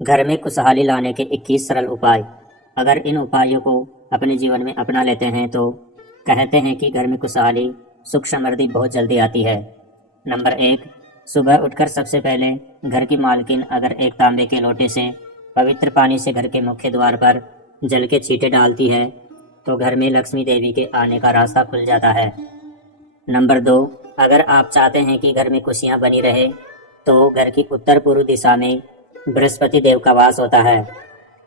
घर में खुशहाली लाने के 21 सरल उपाय। अगर इन उपायों को अपने जीवन में अपना लेते हैं तो कहते हैं कि घर में खुशहाली, सुख समृद्धि बहुत जल्दी आती है। नंबर 1, सुबह उठकर सबसे पहले घर की मालकिन अगर एक तांबे के लोटे से पवित्र पानी से घर के मुख्य द्वार पर जल के छींटे डालती है तो घर में लक्ष्मी देवी के आने का रास्ता खुल जाता है। नंबर 2, अगर आप चाहते हैं कि घर में खुशियां बनी रहे तो घर की उत्तर पूर्व दिशा में बृहस्पति देव का वास होता है,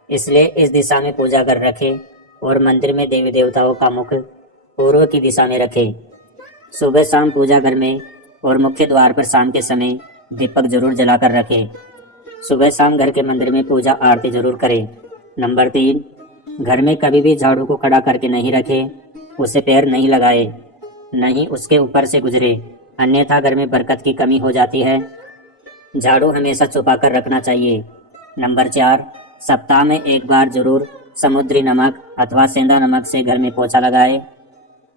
इसलिए इस दिशा में पूजा घर रखें और मंदिर में देवी देवताओं का मुख पूर्व की दिशा में रखें। सुबह शाम पूजा घर में और मुख्य द्वार पर शाम के समय दीपक जरूर जलाकर रखें। सुबह शाम घर के मंदिर में पूजा आरती जरूर करें। नंबर 3, घर में कभी भी झाड़ू को खड़ा करके नहीं रखें, उसे पैर नहीं लगाए, नहीं उसके ऊपर से गुजरे, अन्यथा घर में बरकत की कमी हो जाती है। झाड़ू हमेशा छुपा कर रखना चाहिए। नंबर 4, सप्ताह में एक बार जरूर समुद्री नमक अथवा सेंधा नमक से घर में पोछा लगाए,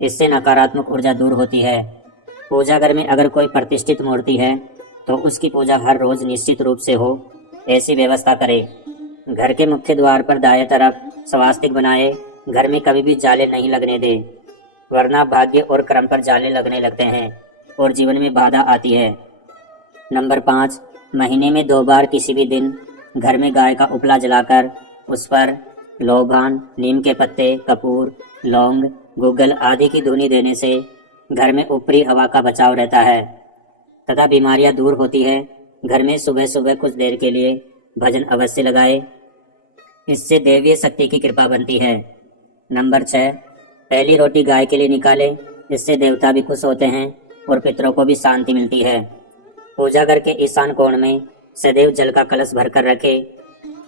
इससे नकारात्मक ऊर्जा दूर होती है। पूजा घर में अगर कोई प्रतिष्ठित मूर्ति है तो उसकी पूजा हर रोज निश्चित रूप से हो, ऐसी व्यवस्था करें। घर के मुख्य द्वार पर दाएं तरफ स्वास्तिक बनाए, घर में कभी भी जाले नहीं लगने दें, वरना भाग्य और कर्म पर जाले लगने लगते हैं और जीवन में बाधा आती है। नंबर 5, महीने में 2 बार किसी भी दिन घर में गाय का उपला जलाकर उस पर लौभान, नीम के पत्ते, कपूर, लौंग, गुग्गल आदि की धुनी देने से घर में ऊपरी हवा का बचाव रहता है तथा बीमारियां दूर होती है। घर में सुबह सुबह कुछ देर के लिए भजन अवश्य लगाए, इससे दैवीय शक्ति की कृपा बनती है। नंबर 6, पहली रोटी गाय के लिए निकालें, इससे देवता भी खुश होते हैं और पितरों को भी शांति मिलती है। पूजा घर के ईशान कोण में सदैव जल का कलश भरकर रखे।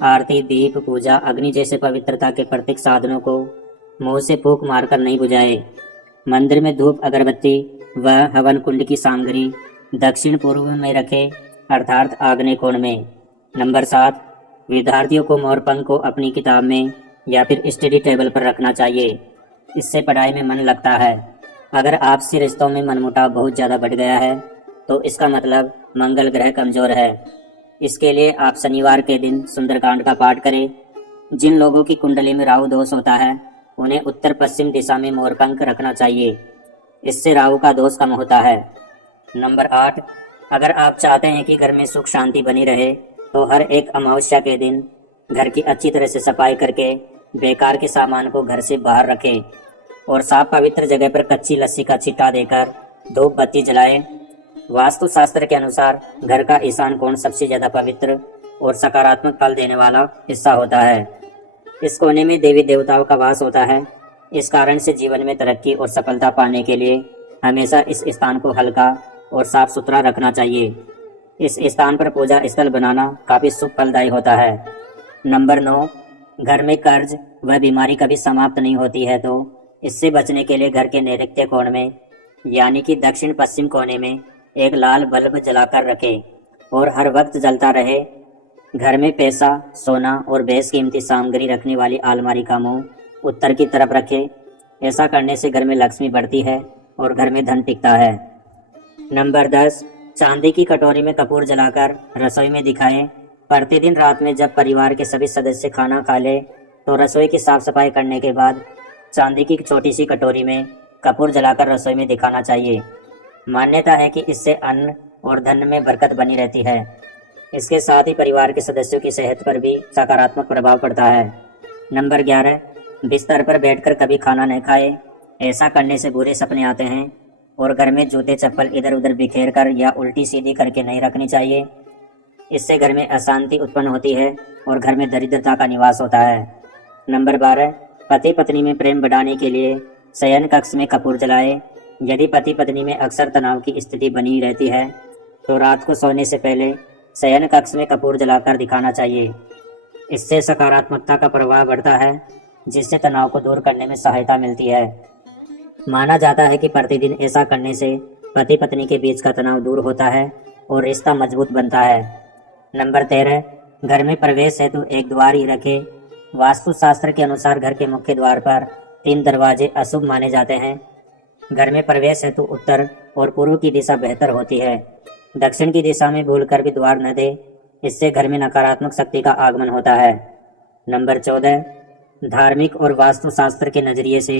आरती, दीप, पूजा, अग्नि जैसे पवित्रता के प्रतीक साधनों को मुंह से फूंक मारकर नहीं बुझाए। मंदिर में धूप, अगरबत्ती व हवन कुंड की सामग्री दक्षिण पूर्व में रखे, अर्थात आग्नेय कोण में। नंबर 7, विद्यार्थियों को मोरपंख को अपनी किताब में या फिर स्टडी टेबल पर रखना चाहिए, इससे पढ़ाई में मन लगता है। अगर आपसी रिश्तों में मनमुटाव बहुत ज़्यादा बढ़ गया है तो इसका मतलब मंगल ग्रह कमजोर है। इसके लिए आप शनिवार के दिन सुंदरकांड का पाठ करें। जिन लोगों की कुंडली में राहु दोष होता है उन्हें उत्तर पश्चिम दिशा में मोरपंख रखना चाहिए, इससे राहु का दोष कम होता है। नंबर 8, अगर आप चाहते हैं कि घर में सुख शांति बनी रहे तो हर एक अमावस्या के दिन घर की अच्छी तरह से सफाई करके बेकार के सामान को घर से बाहर रखें और साफ पवित्र जगह पर कच्ची लस्सी का छिट्टा देकर धूप बत्ती जलाएं। वास्तु शास्त्र के अनुसार घर का ईशान कोण सबसे ज्यादा पवित्र और सकारात्मक फल देने वाला हिस्सा होता है। इस कोने में देवी देवताओं का वास होता है। इस कारण से जीवन में तरक्की और सफलता पाने के लिए हमेशा इस स्थान को हल्का और साफ सुथरा रखना चाहिए। इस स्थान पर पूजा स्थल बनाना काफी शुभ फलदायी होता है। नंबर 9, घर में कर्ज व बीमारी कभी समाप्त नहीं होती है, तो इससे बचने के लिए घर के नैऋत्य कोण में यानी कि दक्षिण पश्चिम कोने में एक लाल बल्ब जलाकर रखें और हर वक्त जलता रहे। घर में पैसा, सोना और बेशकीमती सामग्री रखने वाली अलमारी का मुंह उत्तर की तरफ रखें। ऐसा करने से घर में लक्ष्मी बढ़ती है और घर में धन टिकता है। नंबर 10, चांदी की कटोरी में कपूर जलाकर रसोई में दिखाएं। प्रतिदिन रात में जब परिवार के सभी सदस्य खाना खा ले तो रसोई की साफ सफाई करने के बाद चांदी की छोटी सी कटोरी में कपूर जलाकर रसोई में दिखाना चाहिए। मान्यता है कि इससे अन्न और धन में बरकत बनी रहती है। इसके साथ ही परिवार के सदस्यों की सेहत पर भी सकारात्मक प्रभाव पड़ता है। नंबर 11, बिस्तर पर बैठकर कभी खाना न खाए, ऐसा करने से बुरे सपने आते हैं और घर में जूते चप्पल इधर उधर बिखेर कर या उल्टी सीधी करके नहीं रखनी चाहिए। इससे घर में अशांति उत्पन्न होती है और घर में दरिद्रता का निवास होता है। नंबर 12, पति पत्नी में प्रेम बढ़ाने के लिए शयन कक्ष में कपूर जलाए। यदि पति पत्नी में अक्सर तनाव की स्थिति बनी रहती है तो रात को सोने से पहले शयन कक्ष में कपूर जलाकर दिखाना चाहिए। इससे सकारात्मकता का प्रभाव बढ़ता है, जिससे तनाव को दूर करने में सहायता मिलती है। माना जाता है कि प्रतिदिन ऐसा करने से पति पत्नी के बीच का तनाव दूर होता है और रिश्ता मजबूत बनता है। नंबर 13, घर में प्रवेश हेतु एक द्वार ही रखे। वास्तु शास्त्र के अनुसार घर के मुख्य द्वार पर 3 दरवाजे अशुभ माने जाते हैं। घर में प्रवेश हेतु उत्तर और पूर्व की दिशा बेहतर होती है। दक्षिण की दिशा में भूलकर भी द्वार न दे, इससे घर में नकारात्मक शक्ति का आगमन होता है। नंबर 14, धार्मिक और वास्तुशास्त्र के नजरिए से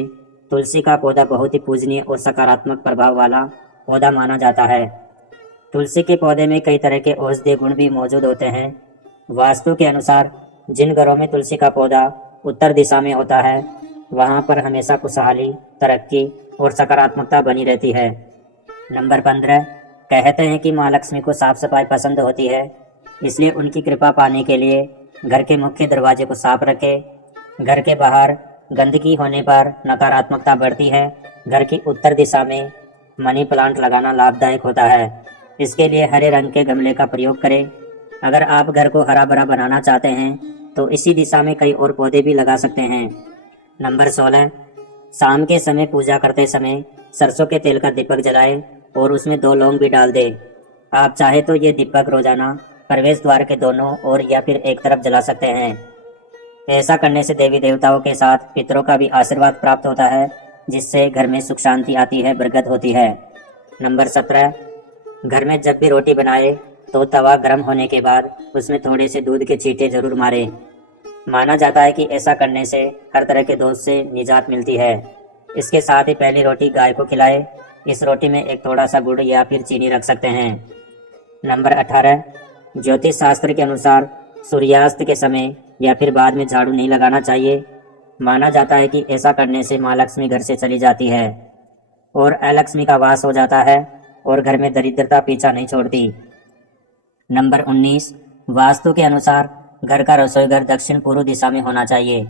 तुलसी का पौधा बहुत ही पूजनीय और सकारात्मक प्रभाव वाला पौधा माना जाता है। तुलसी के पौधे में कई तरह के औषधीय गुण भी मौजूद होते हैं। वास्तु के अनुसार जिन घरों में तुलसी का पौधा उत्तर दिशा में होता है वहां पर हमेशा खुशहाली, तरक्की और सकारात्मकता बनी रहती है। नंबर 15, कहते हैं कि माँ लक्ष्मी को साफ सफाई पसंद होती है, इसलिए उनकी कृपा पाने के लिए घर के मुख्य दरवाजे को साफ रखें। घर के बाहर गंदगी होने पर नकारात्मकता बढ़ती है। घर की उत्तर दिशा में मनी प्लांट लगाना लाभदायक होता है। इसके लिए हरे रंग के गमले का प्रयोग करें। अगर आप घर को हरा भरा बनाना चाहते हैं तो इसी दिशा में कई और पौधे भी लगा सकते हैं। नंबर 16, शाम के समय पूजा करते समय सरसों के तेल का दीपक जलाएं और उसमें 2 लौंग भी डाल दें। आप चाहे तो ये दीपक रोजाना प्रवेश द्वार के दोनों ओर या फिर एक तरफ जला सकते हैं। ऐसा करने से देवी देवताओं के साथ पितरों का भी आशीर्वाद प्राप्त होता है, जिससे घर में सुख शांति आती है, बरकत होती है। नंबर 17, घर में जब भी रोटी बनाए तो तवा गर्म होने के बाद उसमें थोड़े से दूध के छींटे जरूर मारें। माना जाता है कि ऐसा करने से हर तरह के दोष से निजात मिलती है। इसके साथ ही पहली रोटी गाय को खिलाए। इस रोटी में एक थोड़ा सा गुड़ या फिर चीनी रख सकते हैं। नंबर 18, ज्योतिष शास्त्र के अनुसार सूर्यास्त के समय या फिर बाद में झाड़ू नहीं लगाना चाहिए। माना जाता है कि ऐसा करने से माँ लक्ष्मी घर से चली जाती है और अलक्ष्मी का वास हो जाता है और घर में दरिद्रता पीछा नहीं छोड़ती। नंबर 19, वास्तु के अनुसार घर का रसोई घर दक्षिण पूर्व दिशा में होना चाहिए।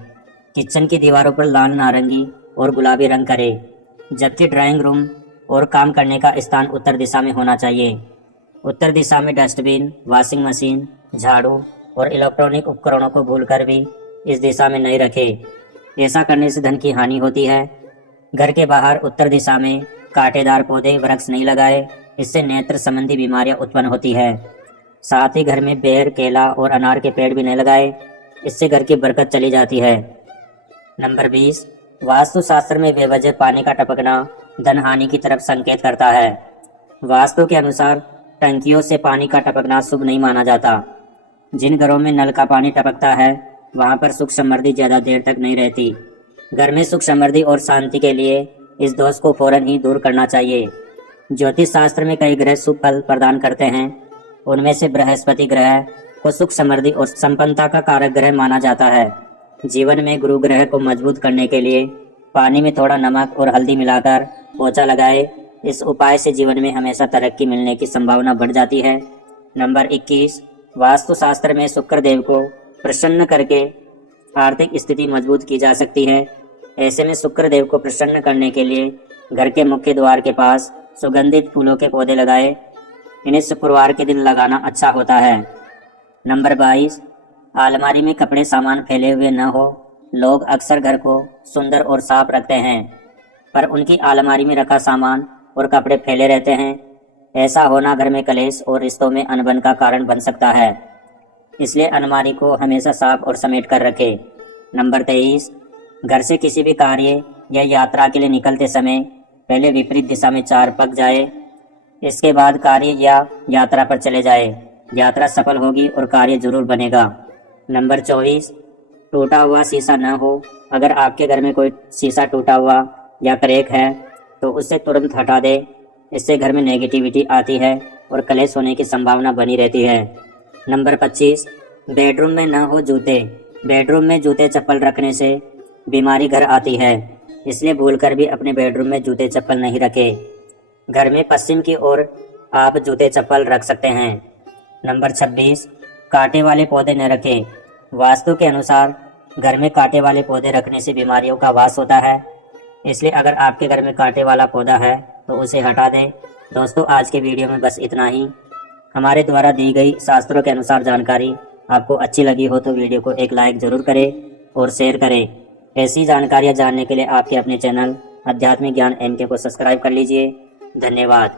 किचन की दीवारों पर लाल, नारंगी और गुलाबी रंग करें, जबकि ड्राइंग रूम और काम करने का स्थान उत्तर दिशा में होना चाहिए। उत्तर दिशा में डस्टबिन, वॉशिंग मशीन, झाड़ू और इलेक्ट्रॉनिक उपकरणों को भूलकर भी इस दिशा में नहीं रखें। ऐसा करने से धन की हानि होती है। घर के बाहर उत्तर दिशा में कांटेदार पौधे, वृक्ष नहीं लगाए, इससे नेत्र संबंधी बीमारियां उत्पन्न होती है। साथ ही घर में बेर, केला और अनार के पेड़ भी नहीं लगाए, इससे घर की बरकत चली जाती है। नंबर 20, वास्तुशास्त्र में बेवजह पानी का टपकना धन हानि की तरफ संकेत करता है। वास्तु के अनुसार टंकियों से पानी का टपकना शुभ नहीं माना जाता। जिन घरों में नल का पानी टपकता है वहां पर सुख समृद्धि ज्यादा देर तक नहीं रहती। घर में सुख समृद्धि और शांति के लिए इस दोष को फौरन ही दूर करना चाहिए। ज्योतिष शास्त्र में कई ग्रह शुभ फल प्रदान करते हैं। उनमें से बृहस्पति ग्रह को सुख समृद्धि और संपन्नता का कारक ग्रह माना जाता है। जीवन में गुरु ग्रह को मजबूत करने के लिए पानी में थोड़ा नमक और हल्दी मिलाकर पोछा लगाए। इस उपाय से जीवन में हमेशा तरक्की मिलने की संभावना बढ़ जाती है। नंबर 21, वास्तुशास्त्र में शुक्र देव को प्रसन्न करके आर्थिक स्थिति मजबूत की जा सकती है। ऐसे में शुक्र देव को प्रसन्न करने के लिए घर के मुख्य द्वार के पास सुगंधित फूलों के पौधे लगाए। इन्हें शुक्रवार के दिन लगाना अच्छा होता है। नंबर 22, अलमारी में कपड़े सामान फैले हुए न हो। लोग अक्सर घर को सुंदर और साफ रखते हैं, पर उनकी अलमारी में रखा सामान और कपड़े फैले रहते हैं। ऐसा होना घर में कलेश और रिश्तों में अनबन का कारण बन सकता है। इसलिए अलमारी को हमेशा साफ और समेट कर रखें। नंबर 23, घर से किसी भी कार्य या यात्रा के लिए निकलते समय पहले विपरीत दिशा में 4 पग जाए, इसके बाद कार्य या यात्रा पर चले जाए। यात्रा सफल होगी और कार्य जरूर बनेगा। नंबर 24, टूटा हुआ शीशा न हो। अगर आपके घर में कोई शीशा टूटा हुआ या क्रैक है तो उसे तुरंत हटा दे। इससे घर में नेगेटिविटी आती है और कलेश होने की संभावना बनी रहती है। नंबर 25, बेडरूम में न हो जूते। बेडरूम में जूते चप्पल रखने से बीमारी घर आती है, इसलिए भूलकर भी अपने बेडरूम में जूते चप्पल नहीं रखें। घर में पश्चिम की ओर आप जूते चप्पल रख सकते हैं। नंबर 26, कांटे वाले पौधे न रखें। वास्तु के अनुसार घर में कांटे वाले पौधे रखने से बीमारियों का वास होता है, इसलिए अगर आपके घर में कांटे वाला पौधा है तो उसे हटा दें। दोस्तों, आज के वीडियो में बस इतना ही। हमारे द्वारा दी गई शास्त्रों के अनुसार जानकारी आपको अच्छी लगी हो तो वीडियो को एक लाइक जरूर करें और शेयर करें। ऐसी जानकारियाँ जानने के लिए आपके अपने चैनल आध्यात्मिक ज्ञान NK को सब्सक्राइब कर लीजिए। धन्यवाद।